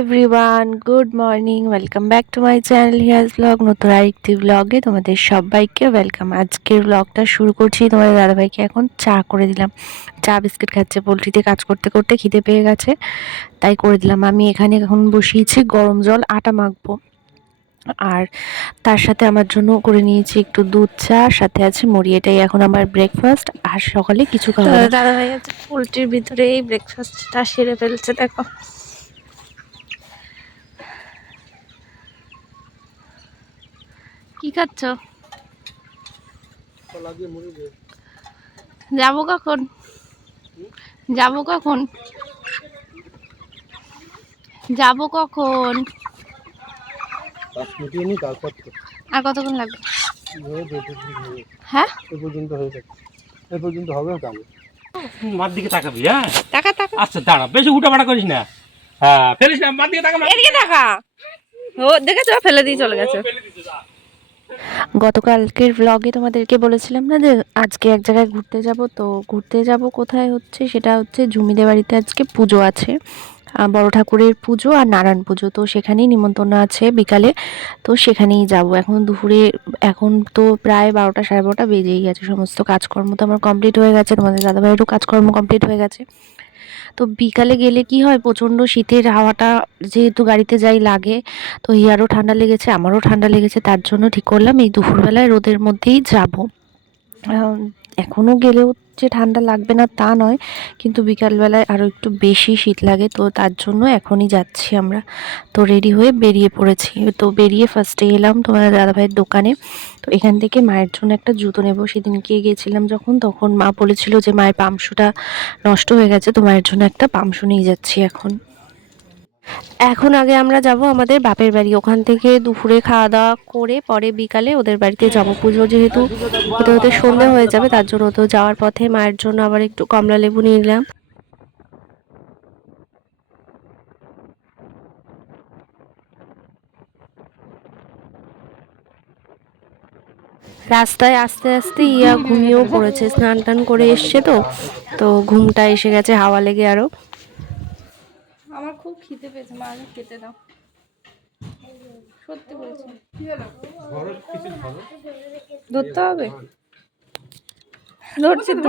Everyone, good morning. Welcome back to my channel Hiya's blog. নতুন আরেকটি ব্লগে তোমাদের সবাইকে ওয়েলকাম। আজকের ব্লগটা শুরু করছি। তোমাদের দাদাভাইকে এখন চা করে দিলাম। চা বিস্কিট খাচ্ছে। পোলট্রিতে কাজ করতে করতে খিদে পেয়ে গেছে, তাই করে দিলাম। আমি এখানে এখন বসিয়েছি গরম জল, আটা মাখবো। আর তার সাথে আমার জন্য করে নিয়েছি একটু দুধ চা, সাথে আছে মুড়ি। এটাই এখন আমার ব্রেকফাস্ট। আর সকালে কিছু খাবো না। দাদাভাই আছে পোলট্রির ভিতরে এই ব্রেকফাস্টটা সেরে ফেলছে, দেখো। কি খাচ্ছ? যাবো কখন? যাবো কখন? যাবো কখন? আর কতক্ষণ লাগবে? হ্যাঁ, এ পর্যন্ত হয়ে যাচ্ছে, এ পর্যন্ত হবে কাল। মার দিকে তাকাবি, হ্যাঁ? টাকা টাকা। আচ্ছা দাঁড়া, বেশি উঠাপাটা করিস না। হ্যাঁ, ফেলিস না, মার দিকে তাকা। এদিকে টাকা। ও দেখেছো, ফেলে দিয়ে চলে গেছে। গতকালকের ব্লগে তোমাদেরকে বলেছিলাম না যে আজকে এক জায়গায় ঘুরতে যাব। তো ঘুরতে যাব কোথায় হচ্ছে, সেটা হচ্ছে জমিদের বাড়িতে। আজকে পুজো আছে, বড় ঠাকুরের পুজো আর নারায়ণ পুজো। তো সেখানেই নিমন্ত্রণ আছে বিকালে। তো সেখানেই যাব এখন দুপুরে। এখন তো প্রায় 12টা সাড়ে 12টা বেজেই গেছে। সমস্ত কাজকর্ম তো আমার কমপ্লিট হয়ে গেছে, তোমাদের দাদাভাইয়েরও কাজকর্ম কমপ্লিট হয়ে গেছে। তো বিকালে গেলে কি হয়, প্রচণ্ড শীতের হাওয়াটা যেহেতু গাড়িতে যাই লাগে, তো হিয়ারও ঠান্ডা লেগেছে, আমারও ঠান্ডা লেগেছে। তার জন্য ঠিক করলাম এই দুপুরবেলায় রোদের মধ্যেই যাব। এখনও গেলেও যে ঠান্ডা লাগবে না তা নয়, কিন্তু বিকালবেলায় আরও একটু বেশি শীত লাগে। তো তার জন্য এখনই যাচ্ছি আমরা। তো রেডি হয়ে বেরিয়ে পড়েছি। তো বেরিয়ে ফার্স্টে এলাম তোমার দাদাভাইয়ের দোকানে। তো এখান থেকে মায়ের জন্য একটা জুতো নেব। সেদিনকে গিয়েছিলাম যখন, তখন মা বলেছিল যে মায়ের পামশুটা নষ্ট হয়ে গেছে, তো মায়ের জন্য একটা পামশু নিয়ে যাচ্ছি এখন। এখন আগে আমরা যাব আমাদের বাপের বাড়ি। ওখান থেকে দুপুরে খাওয়া দাওয়া করে পরে বিকালে ওদের বাড়িতে যাব। পুজো যেহেতু হতে হতে সন্ধে হয়ে যাবে, তার জন্য তো যাওয়ার পথে মায়ের জন্য আবার একটু কমলা লেবু নিয়ে নিলাম। রাস্তায় আস্তে আস্তে ইয়া ঘুমিয়েও পড়েছে, স্নান টান করে এসছে। তো তো ঘুমটা এসে গেছে, হাওয়া লেগে আরো। আমার খুব খিদে পেয়েছে, মা আমি খেতে দাও, সত্যি বলছি। ধরতে হবে? ধরছি তো।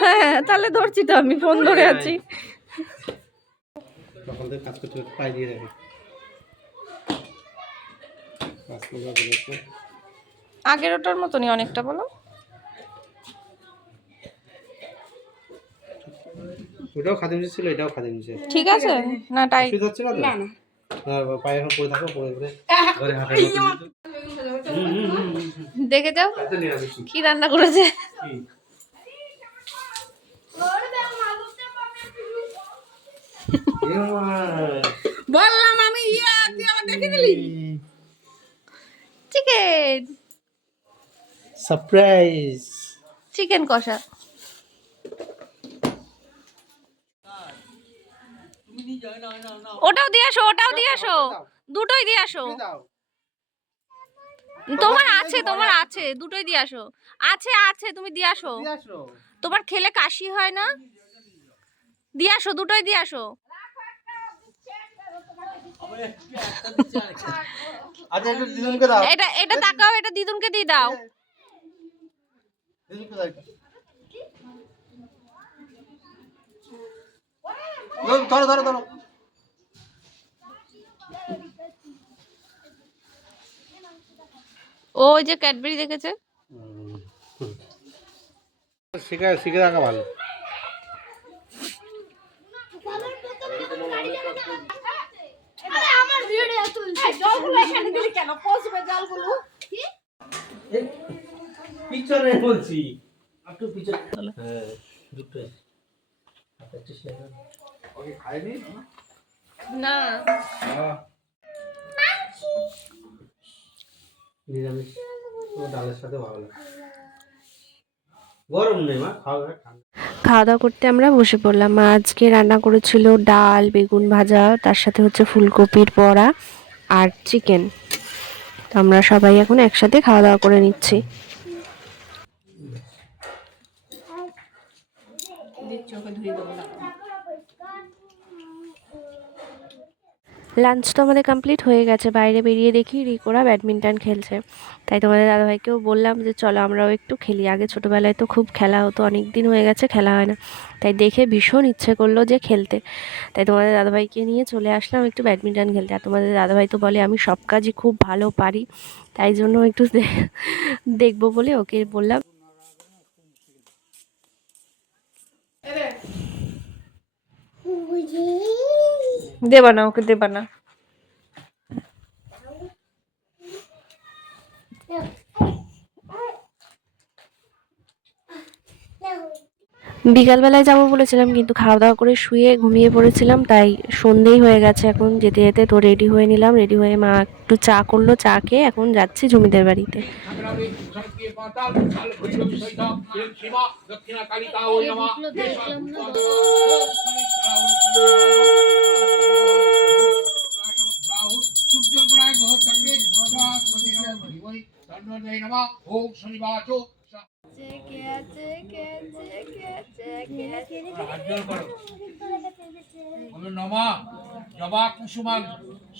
হ্যাঁ তাহলে ধরছি তো, আমি ফোন ধরে আছি। কাজ করতে পাই দিয়ে রাখি। আগের ওটার মতনই অনেকটা, বলো। ওটাও খাদিম ছিল, এটাও খাদিম ছিল। ঠিক আছে না, টাইট হচ্ছে না তো? না পায়ে এখন পরে থাকো, পরে পরে ঘরে হাঁটা। দেখে যাও কি রান্না করেছে। বললাম আমি ইয়া, তুই আমার দেখে নিলি। Chicken, surprise. চিকেন কষা। ওটাও দিয়ে আসো, ওটাও দিয়ে আসো, দুটোই দিয়ে আসো। তোমার আছে, তোমার আছে, দুটোই দিয়ে আসো। আছে আছে, তুমি দিয়ে আসো। তোমার খেলে কাশি হয় না? দিয়ে আসো, দুটোই দিয়ে আসো। আচ্ছা একটু দিদুনকে দাও। এটা এটা তাকাও, এটা দিদুনকে দিয়ে দাও। দিদুনকে দাও। ধরো ধরো ধরো। ও ওই যে ক্যাডবেরি দেখেছে। শিখে শিখে রাখা ভালো। পিছনে বলছি, একটু পিছনে। হ্যাঁ, দুটো ওকে খায়নি না, নিরামিষ ও ডালের সাথে ভালো লাগে। গরম নেই মা, খাওয়া খাওয়া দাওয়া করতে আমরা বসে পড়লাম। মা আজকে রান্না করেছিল ডাল, বেগুন ভাজা, তার সাথে হচ্ছে ফুলকপির বড়া আর চিকেন। তো আমরা সবাই এখন একসাথে খাওয়া দাওয়া করে নিচ্ছি। লাঞ্চ তো আমাদের কমপ্লিট হয়ে গেছে, বাইরে বেরিয়ে দেখি রিকোরা ব্যাডমিন্টন খেলছে। তাই তোমাদের দাদাভাইকেও বললাম যে চলো আমরাও একটু খেলি। আগে ছোটোবেলায় তো খুব খেলা হতো, অনেক দিন হয়ে গেছে খেলা হয় না, তাই দেখে ভীষণ ইচ্ছে করলো যে খেলতে। তাই তোমাদের দাদাভাইকে নিয়ে চলে আসলাম একটু ব্যাডমিন্টন খেলতে। আর তোমাদের দাদাভাই তো বলে আমি সব কাজই খুব ভালো পারি, তাই জন্য একটু দেখবো বলে ওকে বললাম। দেবা না, ওকে দেবা না। বিকালবেলায় যাবো বলেছিলাম, কিন্তু খাওয়া দাওয়া করে শুয়ে ঘুমিয়ে পড়েছিলাম, তাই সন্ধেই হয়ে গেছে এখন যেতে যেতে। তো রেডি হয়ে নিলাম, রেডি হয়ে মা একটু চা করলো, চা খেয়ে এখন যাচ্ছি জমিদের বাড়িতে। জবা কুসুমাং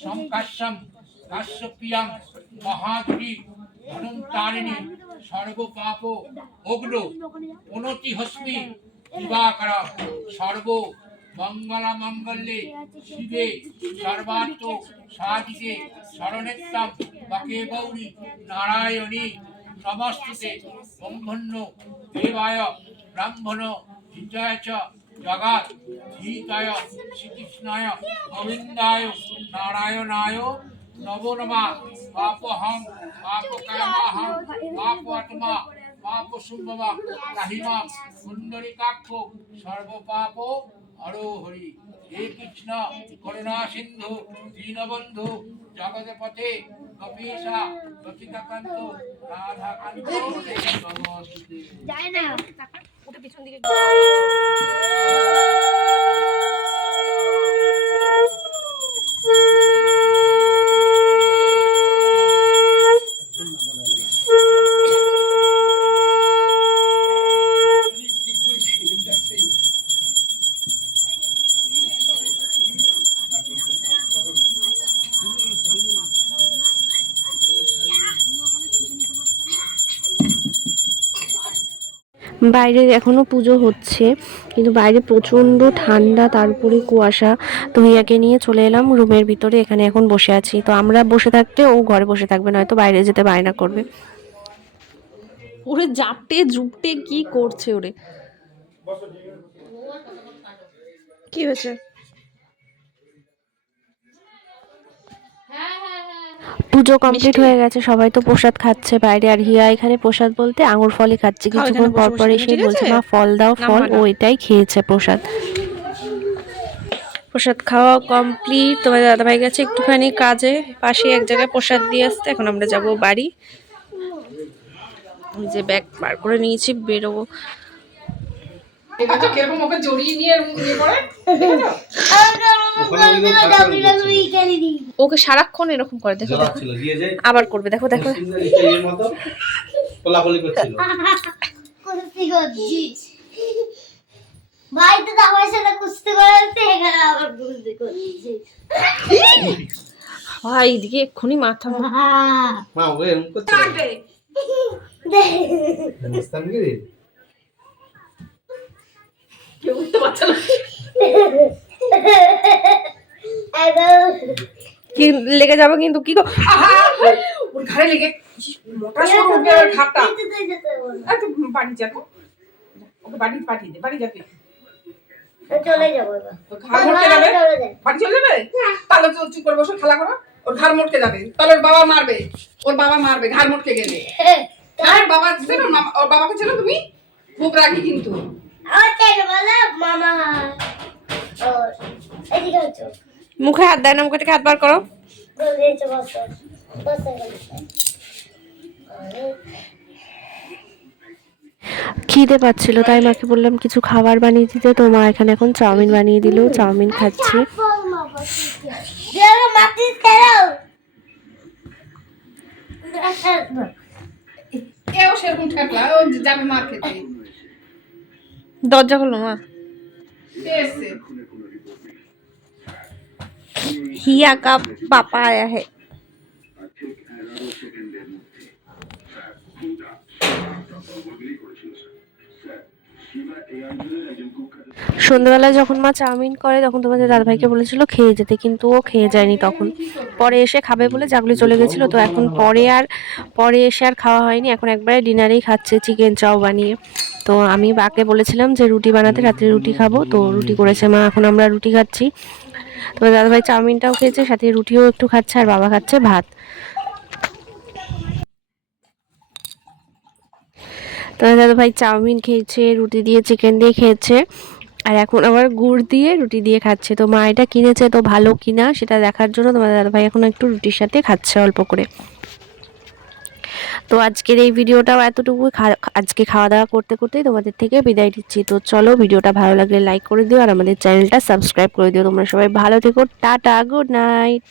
সংকাশ্যম কাশ্যপিয়াং মহাদুরী ধনুম তারিণী সর্বপাপ অগ্ন অনতি হস্মি দিবাকর সর্ব মঙ্গলা মঙ্গলে শিবে সর্বার্থ সাধিকে শরণেত্তম বকে গৌরী নারায়ণী নমস্তুতে ব্রহ্মণ্য দেবায় ব্রাহ্মণ হিতায় চ জগৎ হিতায় শ্রীকৃষ্ণায় গোবিন্দায় নারায়ণায় নমো নমঃ। পাপহং পাপকর্মাহং পাপাত্মা পাপসম্ভবা রাহিমা পুণ্ডরীকাক্ষ সর্বপাপ হরো হরি। হে কৃষ্ণ করুণা সিন্ধু দীনবন্ধু জগৎপতে গোপীশা গোপিকাকান্ত রাধাকান্ত নমস্তুতে। যায় না ওটা পিছন দিকে। বাইরে এখনো পুজো হচ্ছে, কিন্তু বাইরে প্রচণ্ড ঠান্ডা, তার উপরে কুয়াশা। তো হিয়াকে নিয়ে চলে এলাম রুমের ভিতরে, এখানে এখন বসে আছি। তো আমরা বসে থাকতে ও ঘরে বসে থাকবে, নয়তো বাইরে যেতে বায়না করবে। ওরে জাপটে জুপটে কি করছে ওরে, কি হয়েছে? পুজো কমপ্লিট হয়ে গেছে, সবাই তো প্রসাদ খাচ্ছে বাইরে। আর হিয়া এখানে প্রসাদ বলতে আঙুর ফলই খাচ্ছে। কিছুক্ষণ পর পর এসে বলছে মা ফল দাও, ফল। ও এটাই খেয়েছে প্রসাদ। প্রসাদ খাওয়া কমপ্লিট। তোমাদের দাদাভাই গেছে একটুখানি কাজে, পাশে এক জায়গায় প্রসাদ দিয়ে আসতে। এখন আমরা যাব বাড়ি। যে ব্যাগ বার করে নিয়েছি, বেরোবো। ওকে সারাক্ষণ এরকম করে, দেখো দেখো আবার করবে, দেখো দেখো। ভাই এদিকে এক্ষুনি মাথা কি লেগে যাবে কিন্তু। কি ওর ঘাড়ে লেগে মোটা সরু ঘাটটা বাড়ি যাবো, ওকে বাড়ি পাঠিয়ে দে, বাড়ি যাবে। চলে যাবো ঘাড় মোটকে যাবে, বাড়ি চলে যাবে। তাহলে তো চুপ করে বসে খেলা করো, ওর ঘাড় মোটকে যাবে। তাহলে ওর বাবা মারবে, ওর বাবা মারবে ঘাড় মোটকে গেলে। হ্যাঁ বাবা চেনো, ওর বাবাকে চেনো তুমি? খুব রাগি কিন্তু। মামা মুখে হাত দেয় না, মুখে থেকে হাত বার করো। খিদে পাচ্ছিল, তাই মাকে বললাম কিছু খাবার বানিয়ে দিতে। তো মা এখানে এখন চাউমিন বানিয়ে দিল, চাউমিন খাচ্ছি। এও সেরকম ঠেকলা, ও যাবে মার খেতে। দরজা খোলো মা। এসে हिया का पापा आया है। সন্ধ্যাবেলায় যখন মা চাউমিন করে তখন তোমাদের দাদাভাইকে বলেছিল খেয়ে যেতে, কিন্তু ও খেয়ে যায়নি। তখন পরে এসে খাবে বলে জাগুলি চলে গেছিলো। তো এখন পরে এসে আর খাওয়া হয়নি, এখন একবারে ডিনারেই খাচ্ছে চিকেন চাও বানিয়ে। তো আমি বাকে বলেছিলাম যে রুটি বানাতে, রাত্রে রুটি খাবো, তো রুটি করেছে মা, এখন আমরা রুটি খাচ্ছি। তোমার দাদাভাই চাউমিনটাও খেয়েছে, সাথে রুটিও একটু খাচ্ছে, আর বাবা খাচ্ছে ভাত। তোমার দাদাভাই চাউমিন খেয়েছে, রুটি দিয়ে চিকেন দিয়ে খেয়েছে, আর এখন আবার গুড় দিয়ে রুটি দিয়ে খাচ্ছে। তো মা এটা কিনেছে, তো ভালো কিনা সেটা দেখার জন্য তোমার দাদাভাই এখন একটু রুটির সাথে খাচ্ছে অল্প করে। তো আজকের এই ভিডিওটাও এতটুকু। আজকে খাওয়া দাওয়া করতে করতেই তোমাদের থেকে বিদায় দিচ্ছি। তো চলো, ভিডিওটা ভালো লাগলে লাইক করে দিও, আর আমাদের চ্যানেলটা সাবস্ক্রাইব করে দিও। তোমরা সবাই ভালো থেকো, টাটা, গুড নাইট।